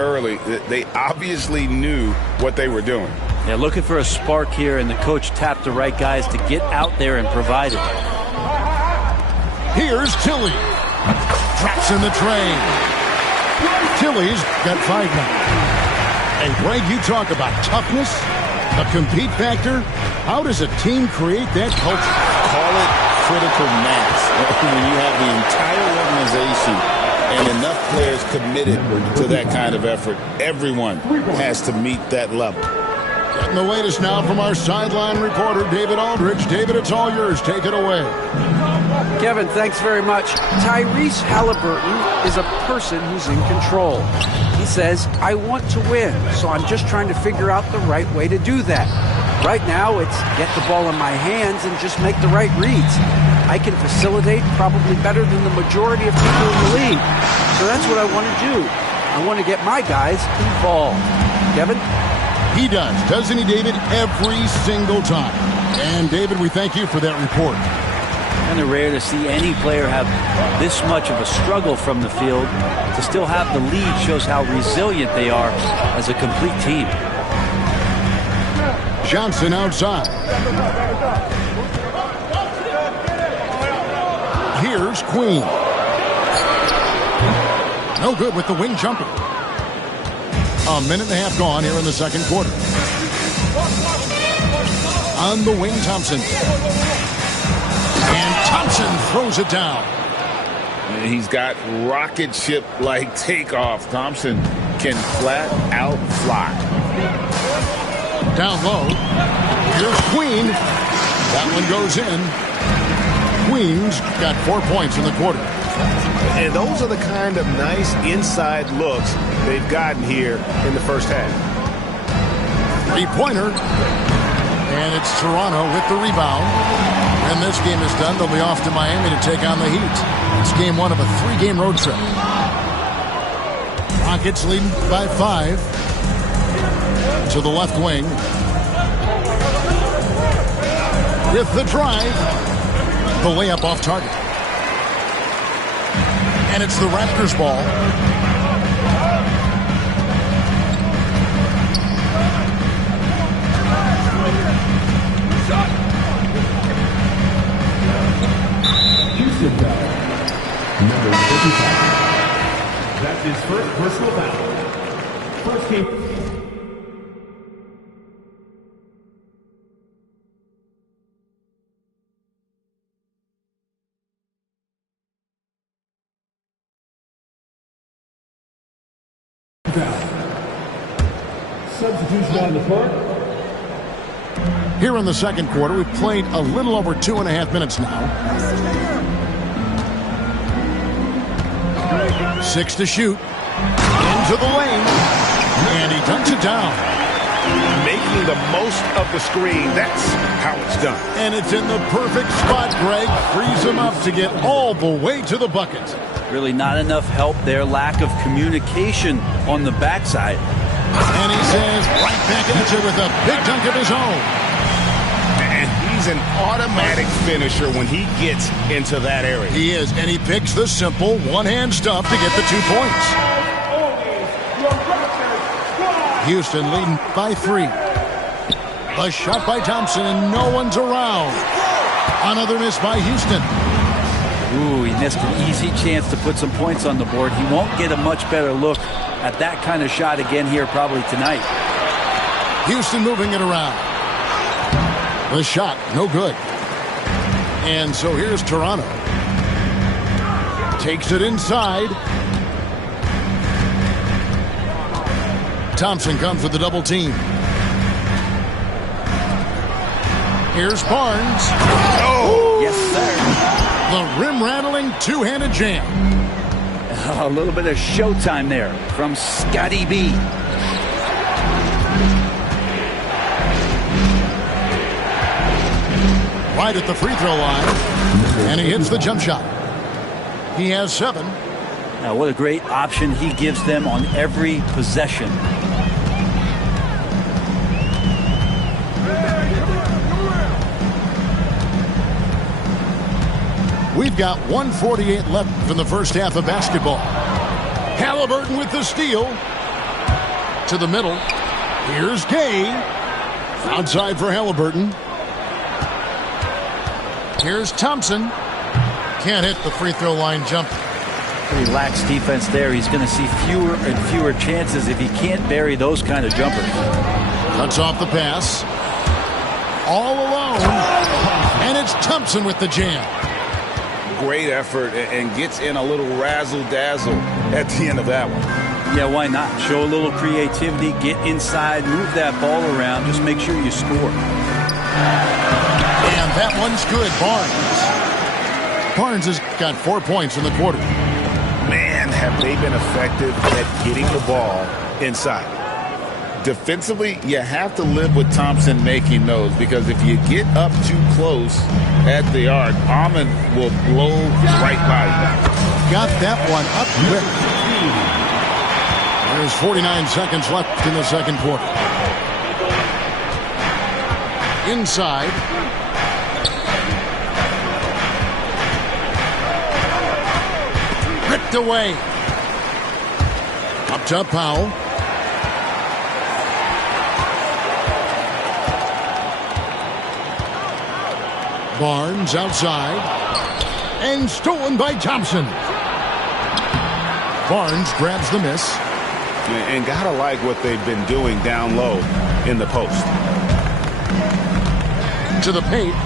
early. They obviously knew what they were doing. Yeah, looking for a spark here, and the coach tapped the right guys to get out there and provide it. Here's Tilly. Drops in the train. Tilly's got 5 now. And Greg, you talk about toughness, a compete factor. How does a team create that culture? Call it critical mass. When you have the entire organization and enough players committed to that kind of effort, everyone has to meet that level. Getting the latest now from our sideline reporter, David Aldridge. David, it's all yours. Take it away. Kevin, thanks very much. Tyrese Halliburton is a person who's in control. He says, I want to win, so I'm just trying to figure out the right way to do that. Right now, it's get the ball in my hands and just make the right reads. I can facilitate probably better than the majority of people in the league. So that's what I want to do. I want to get my guys involved. Kevin? He does, doesn't he, David? Every single time. And, David, we thank you for that report. Kind of rare to see any player have this much of a struggle from the field. To still have the lead shows how resilient they are as a complete team. Johnson outside. Here's Queen. No good with the wing jumper. A minute and a half gone here in the second quarter. On the wing, Thompson. And Thompson throws it down. He's got rocket ship-like takeoff. Thompson can flat out fly. Down low. Here's Queen. That one goes in. Queen's got 4 points in the quarter. And those are the kind of nice inside looks they've gotten here in the first half. Three-pointer. And it's Toronto with the rebound. When this game is done, they'll be off to Miami to take on the Heat. It's game 1 of a 3-game road trip. Rockets leading by 5. To the left wing. With the drive. The layup off target. And it's the Raptors ball. Houston foul. Number 55. That's his first personal foul. First game. Substitution on the court. Here in the second quarter, we've played a little over 2.5 minutes now. 6 to shoot. Into the lane. And he dunks it down. Making the most of the screen. That's how it's done. And it's in the perfect spot, Greg. Frees him up to get all the way to the bucket. Really not enough help there. Lack of communication on the backside. And he says right back at you with a big dunk of his own. And he's an automatic finisher when he gets into that area. He is, and he picks the simple one-hand stuff to get the 2 points. Houston leading by 3. A shot by Thompson, and no one's around. Another miss by Houston. Ooh, he missed an easy chance to put some points on the board. He won't get a much better look at that kind of shot again here probably tonight. Houston moving it around. The shot, no good. And so here's Toronto. Takes it inside. Thompson comes with the double team. Here's Barnes. Oh, yes, sir. The rim-rattling two-handed jam. A little bit of showtime there from Scotty B. Right at the free throw line. And he hits the jump shot. He has 7. Now, what a great option he gives them on every possession. We've got 1:48 left from the first half of basketball. Halliburton with the steal. to the middle. Here's Gay. Outside for Halliburton. Here's Thompson. Can't hit the free throw line jumper. Relaxed defense there. He's going to see fewer and fewer chances if he can't bury those kind of jumpers. Cuts off the pass. All alone. And it's Thompson with the jam. Great effort and gets in a little razzle-dazzle at the end of that one. Yeah, why not? Show a little creativity, get inside, move that ball around, just make sure you score. And that one's good. Barnes has got 4 points in the quarter. Man, have they been effective at getting the ball inside. Defensively, you have to live with Thompson making those, because if you get up too close at the arc, Ahmed will blow right by you. Got that one up quick. There's 49 seconds left in the second quarter. Inside. Ripped away. Up top, Powell. Barnes outside. And stolen by Thompson. Barnes grabs the miss. And gotta like what they've been doing down low in the post. To the paint.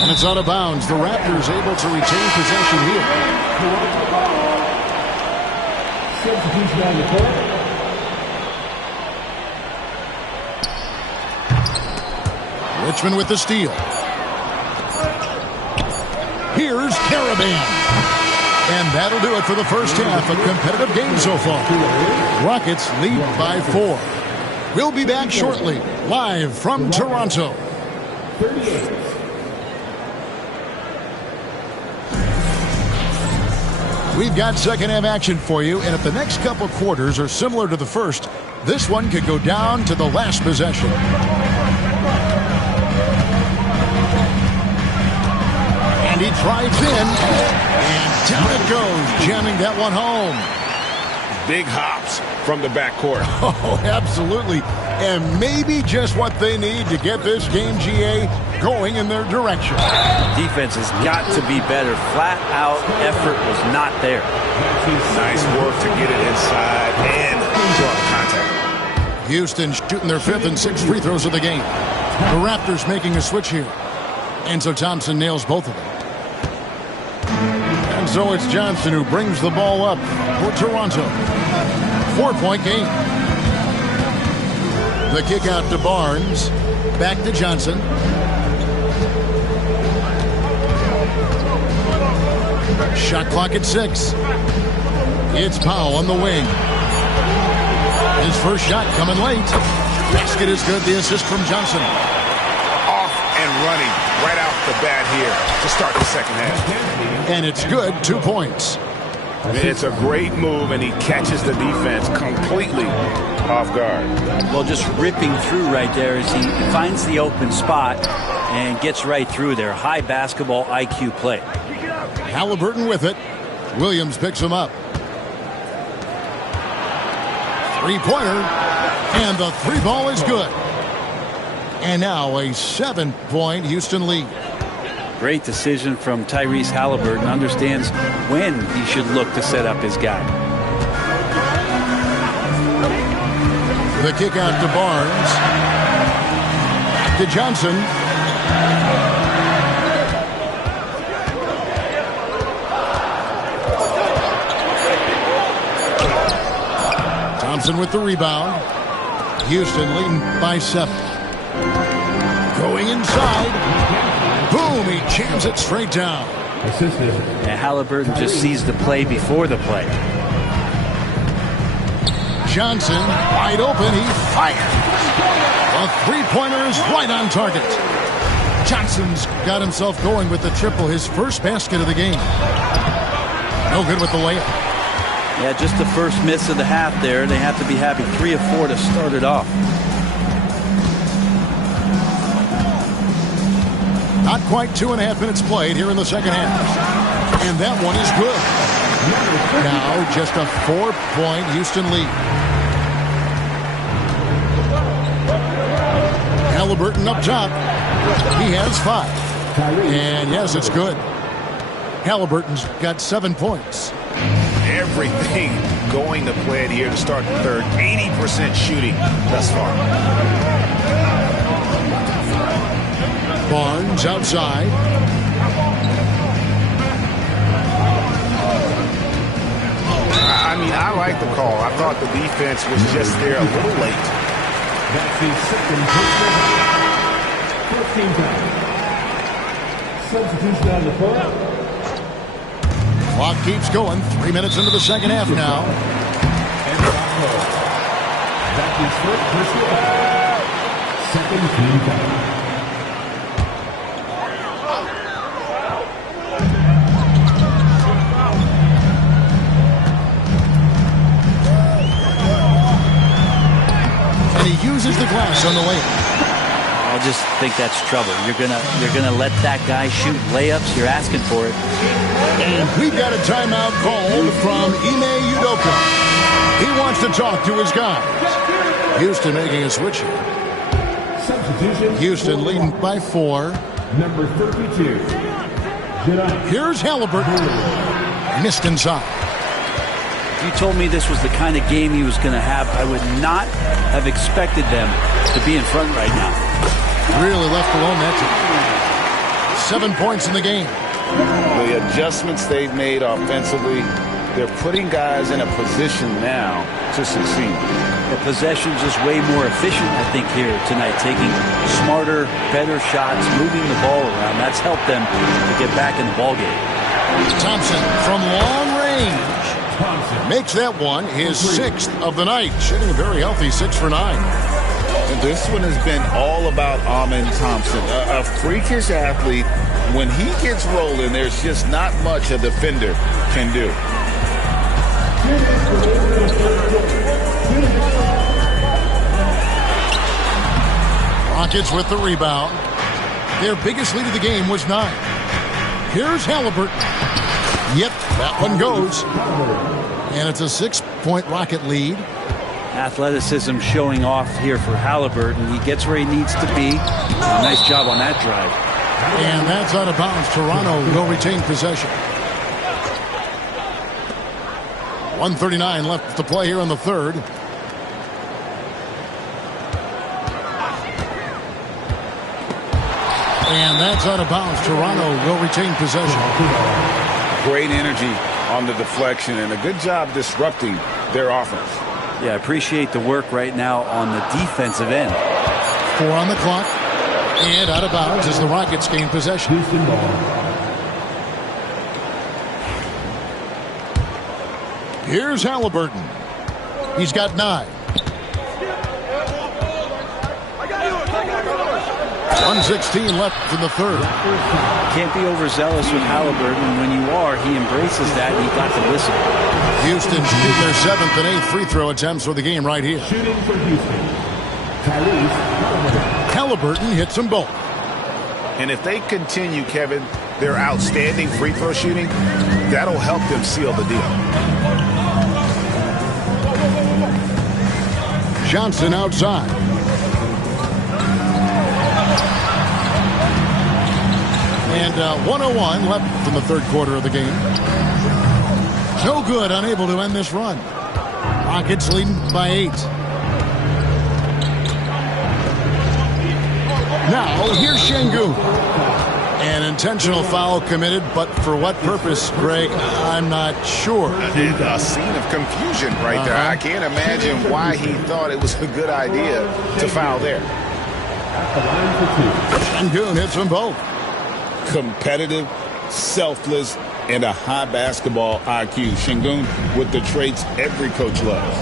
And it's out of bounds. The Raptors able to retain possession here. Substitution on the court. Richmond with the steal. Here's Caravan. And that'll do it for the first half. A competitive game so far. Rockets lead by 4. We'll be back shortly, live from Toronto. 38. We've got second half action for you, and if the next couple quarters are similar to the first, this one could go down to the last possession. And he drives in, and down it goes, jamming that one home. Big hops from the backcourt. Oh, absolutely. And maybe just what they need to get this game, GA, going in their direction. Defense has got to be better. Flat out effort was not there. Nice work to get it inside and draw the contact. Houston shooting their 5th and 6th free throws of the game. The Raptors making a switch here. And so Thompson nails both of them. And so it's Johnson who brings the ball up for Toronto. 4-point game. The kick out to Barnes. Back to Johnson. Shot clock at 6. It's Powell on the wing. His first shot coming late. Basket is good. The assist from Johnson. Off and running right out the bat here to start the second half. And it's good. 2 points. It's a great move, and he catches the defense completely off guard. Well, just ripping through right there as he finds the open spot and gets right through there. High basketball IQ play. Halliburton with it. Williams picks him up. Three-pointer. And the 3-ball is good. And now a 7-point Houston lead. Great decision from Tyrese Halliburton. Understands when he should look to set up his guy. The kick out to Barnes. To Johnson. Thompson with the rebound. Houston leading by 7. Going inside. Boom, he jams it straight down. And Halliburton just sees the play before the play. Johnson, wide open, he fires. A three-pointer is right on target. Johnson's got himself going with the triple, his first basket of the game. No good with the layup. Yeah, just the first miss of the half there. They have to be happy 3 of 4 to start it off. Not quite 2.5 minutes played here in the second half. And that one is good. Now just a 4-point Houston lead. Halliburton up top. He has 5. And yes, it's good. Halliburton's got 7 points. Everything going to plan here to start the third. 80% shooting thus far. Barnes outside. I mean, I like the call. I thought the defense was just there a little late. That's the second personal foul. 15 time. Substitution on the court. Clock keeps going. 3 minutes into the second half now. And that's his first personal foul. Second team foul. And he uses the glass on the way. I just think that's trouble. You're gonna let that guy shoot layups. You're asking for it. And we've got a timeout called from Ime Udoka. He wants to talk to his guys. Houston making a switch here. Substitution. Houston leading by 4. Number 32. Here's Halliburton. Missed inside. If you told me this was the kind of game he was going to have, I would not have expected them to be in front right now. Really left alone that time. 7 points in the game. The adjustments they've made offensively, they're putting guys in a position now to succeed. The possession's just way more efficient, I think, here tonight. Taking smarter, better shots, moving the ball around. That's helped them to get back in the ballgame. Thompson from long range. Makes that one his 6th of the night. Shooting a very healthy 6 for 9. And this one has been all about Amen Thompson, a freakish athlete. When he gets rolling, there's just not much a defender can do. Rockets with the rebound. Their biggest lead of the game was 9. Here's Halliburton. Yep, that one goes. And it's a 6-point Rocket lead. Athleticism showing off here for Halliburton. He gets where he needs to be. Nice job on that drive. And that's out of bounds. Toronto will retain possession. 1:39 left to play here in the third. And that's out of bounds. Toronto will retain possession. Great energy on the deflection and a good job disrupting their offense. Yeah, I appreciate the work right now on the defensive end. 4 on the clock. And out of bounds as the Rockets gain possession. Houston ball. Here's Halliburton. He's got 9. 1:16 left in the third. Can't be overzealous with Halliburton. When you are, he embraces that, and he got the whistle. Houston shoot their 7th and 8th free throw attempts for the game right here. Shooting for Houston. Halliburton hits them both. And if they continue, Kevin, their outstanding free throw shooting, that'll help them seal the deal. Johnson outside. And 1:01 left from the third quarter of the game. No good, unable to end this run. Rockets leading by 8. Now, here's Şengün. An intentional foul committed, but for what purpose, Greg, I'm not sure. A scene of confusion right there. I can't imagine why he thought it was a good idea to foul there. Şengün hits them both. Competitive, selfless, and a high basketball IQ. Şengün with the traits every coach loves.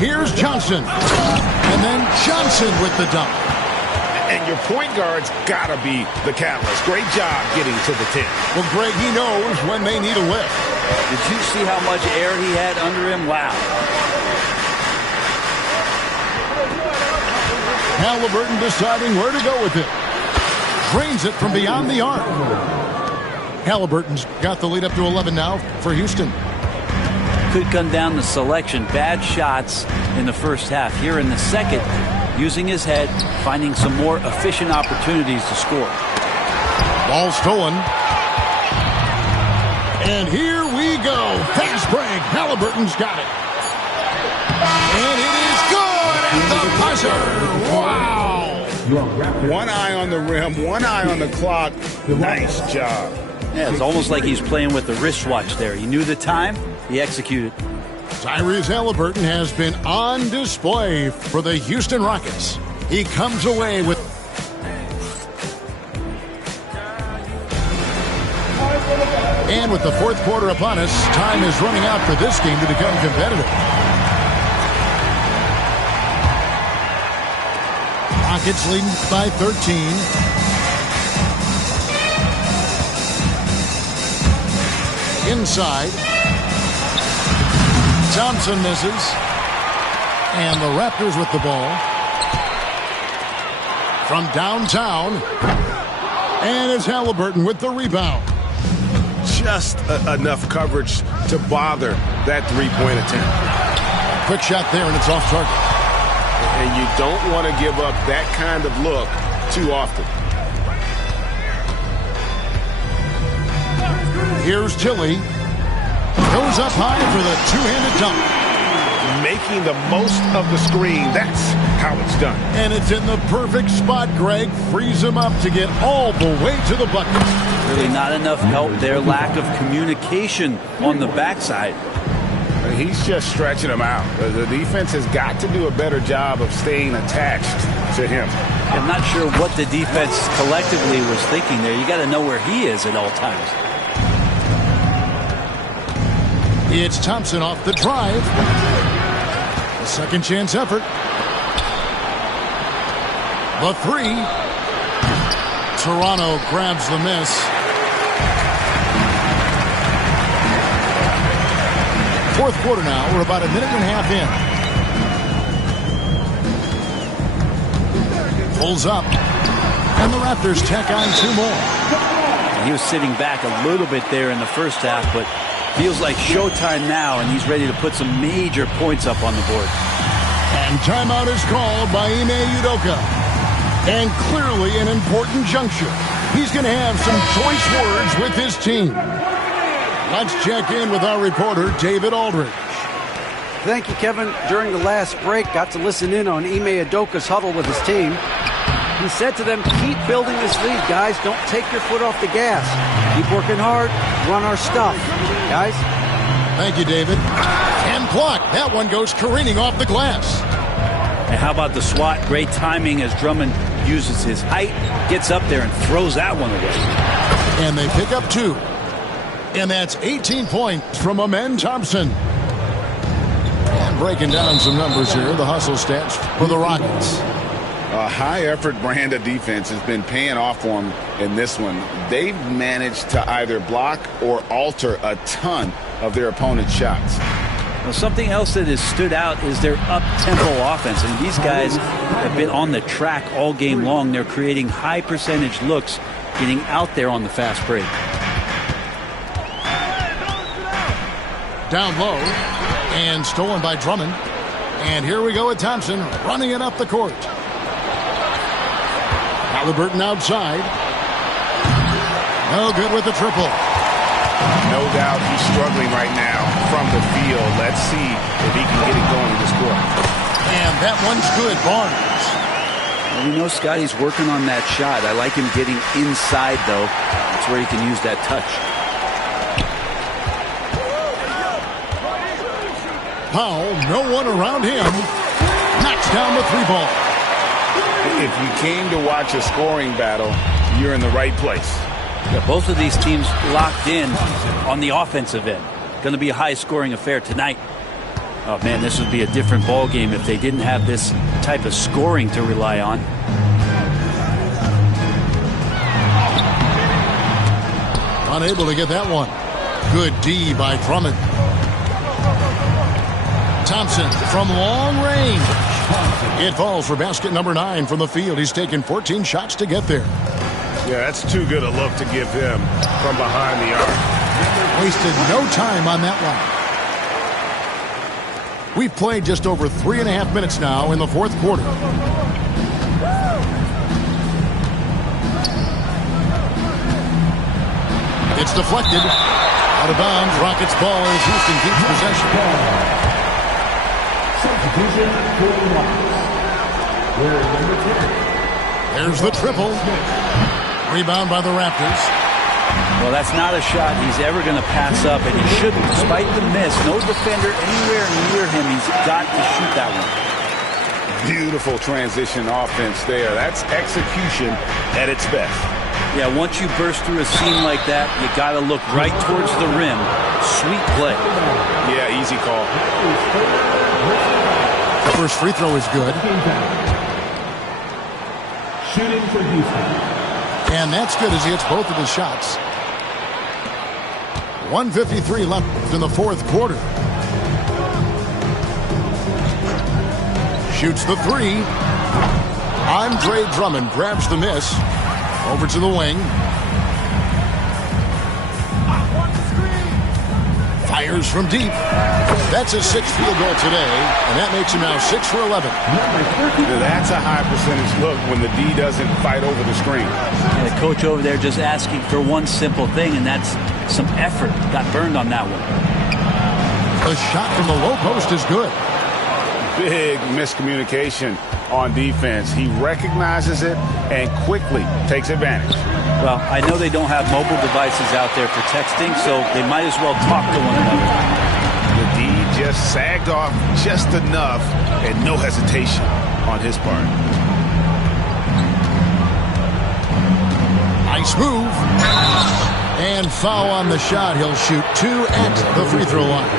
Here's Johnson. And then Johnson with the dunk. And your point guard's got to be the catalyst. Great job getting to the 10. Well, Greg, he knows when they need a lift. Did you see how much air he had under him? Wow. Halliburton deciding where to go with it. Drains it from beyond the arc. Halliburton's got the lead up to 11 now for Houston. Could come down to selection. Bad shots in the first half. Here in the second, using his head, finding some more efficient opportunities to score. Ball stolen. And here we go. Fast break. Halliburton's got it. And it is good at the buzzer. Wow. One eye on the rim, one eye on the clock. Nice job. Yeah, it's almost like he's playing with the wristwatch there. He knew the time, he executed. Tyrese Halliburton has been on display for the Houston Rockets. He comes away with and with the fourth quarter upon us, time is running out for this game to become competitive. Rockets leading by 13. Inside. Thompson misses. And the Raptors with the ball. From downtown. And it's Halliburton with the rebound. Just enough coverage to bother that three-point attempt. Quick shot there, and it's off target. And you don't want to give up that kind of look too often. Here's Tilly. Goes up high for the two-handed dunk. Making the most of the screen. That's how it's done. And it's in the perfect spot, Greg. Frees him up to get all the way to the bucket. Really not enough help there. Lack of communication on the backside. He's just stretching him out. The defense has got to do a better job of staying attached to him. I'm not sure what the defense collectively was thinking there. You got to know where he is at all times. It's Thompson off the drive. A second chance effort. The three. Toronto grabs the miss. Fourth quarter now. We're about a minute and a half in. Pulls up. And the Raptors tack on two more. He was sitting back a little bit there in the first half, but feels like showtime now, and he's ready to put some major points up on the board. And timeout is called by Ime Udoka. And clearly an important juncture. He's going to have some choice words with his team. Let's check in with our reporter, David Aldridge. Thank you, Kevin. During the last break, got to listen in on Ime Udoka's huddle with his team. He said to them, keep building this lead, guys. Don't take your foot off the gas. Keep working hard. Run our stuff. Guys? Thank you, David. And blocked. That one goes careening off the glass. And how about the swat? Great timing as Drummond uses his height, gets up there and throws that one away. And they pick up two. And that's 18 points from Amen Thompson. And breaking down some numbers here, the hustle stats for the Rockets. A high-effort brand of defense has been paying off for them in this one. They've managed to either block or alter a ton of their opponent's shots. Well, something else that has stood out is their up-tempo offense. And these guys have been on the track all game long. They're creating high-percentage looks, getting out there on the fast break. Down low, and stolen by Drummond. And here we go with Thompson running it up the court. Halliburton outside. No good with the triple. No doubt he's struggling right now from the field. Let's see if he can get it going in this quarter. And that one's good, Barnes. Well, we know Scotty's working on that shot. I like him getting inside, though. That's where he can use that touch. Powell, no one around him. Knocks down the three ball. If you came to watch a scoring battle, you're in the right place. Yeah, both of these teams locked in on the offensive end. Going to be a high-scoring affair tonight. Oh, man, this would be a different ball game if they didn't have this type of scoring to rely on. Unable to get that one. Good D by Drummond. Thompson from long range. It falls for basket number 9 from the field. He's taken 14 shots to get there. Yeah, that's too good a look to give him from behind the arc. Wasted no time on that one. We've played just over 3.5 minutes now in the fourth quarter. It's deflected. Out of bounds. Rockets ball as Houston keeps possession. Substitution for the Rockets. Wearing number 10. There's the triple. Rebound by the Raptors. Well, that's not a shot he's ever going to pass up, and he shouldn't. Despite the miss, no defender anywhere near him. He's got to shoot that one. Beautiful transition offense there. That's execution at its best. Yeah, once you burst through a seam like that, you got to look right towards the rim. Sweet play. Yeah, easy call. The first free throw is good. Shooting for Houston. And that's good as he hits both of his shots. 1:53 left in the fourth quarter. Shoots the three. Andre Drummond grabs the miss. Over to the wing. Fires from deep. That's his sixth field goal today, and that makes him now 6 for 11. That's a high percentage look when the D doesn't fight over the screen. And the coach over there just asking for one simple thing, and that's some effort. Got burned on that one. The shot from the low post is good. Big miscommunication on defense. He recognizes it and quickly takes advantage. Well, I know they don't have mobile devices out there for texting, so they might as well talk to one another. The D just sagged off just enough and no hesitation on his part. Nice move. And foul on the shot. He'll shoot 2 at the free throw line.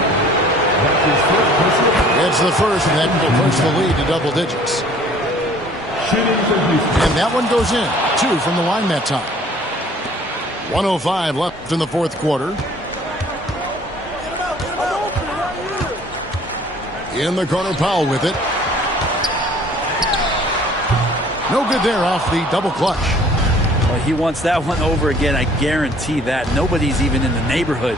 It's the first, and that will push the lead to double digits. And that one goes in. 2 from the line that time. 1:05 left in the fourth quarter. In the corner, Powell with it. No good there off the double clutch. Well, he wants that one over again. I guarantee that. Nobody's even in the neighborhood.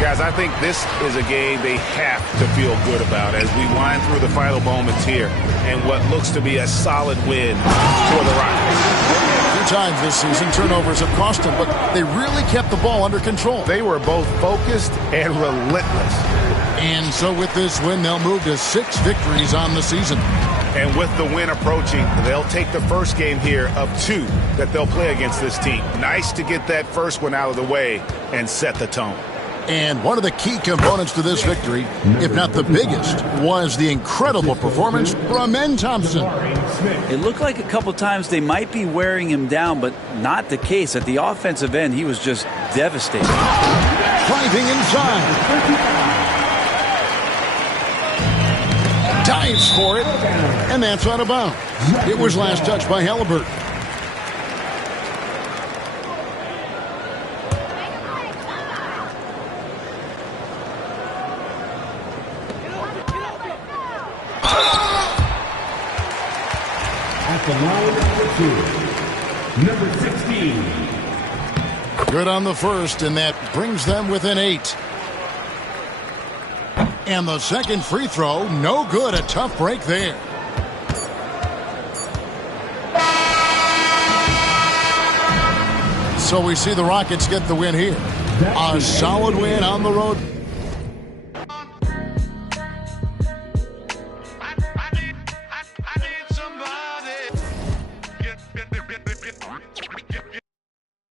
Guys, I think this is a game they have to feel good about as we wind through the final moments here and what looks to be a solid win for the Rockets. 2 times this season, turnovers have cost them, but they really kept the ball under control. They were both focused and relentless. And so with this win, they'll move to 6 victories on the season. And with the win approaching, they'll take the first game here of 2 that they'll play against this team. Nice to get that first one out of the way and set the tone. And one of the key components to this victory, if not the biggest, was the incredible performance from Amen Thompson. It looked like a couple times they might be wearing him down, but not the case. At the offensive end, he was just devastating. Driving inside. Dives for it, and that's out of bounds. It was last touched by Halliburton. At the line number 2, number 16. Good on the first, and that brings them within 8. And the second free throw, no good. A tough break there. So we see the Rockets get the win here. A solid win on the road.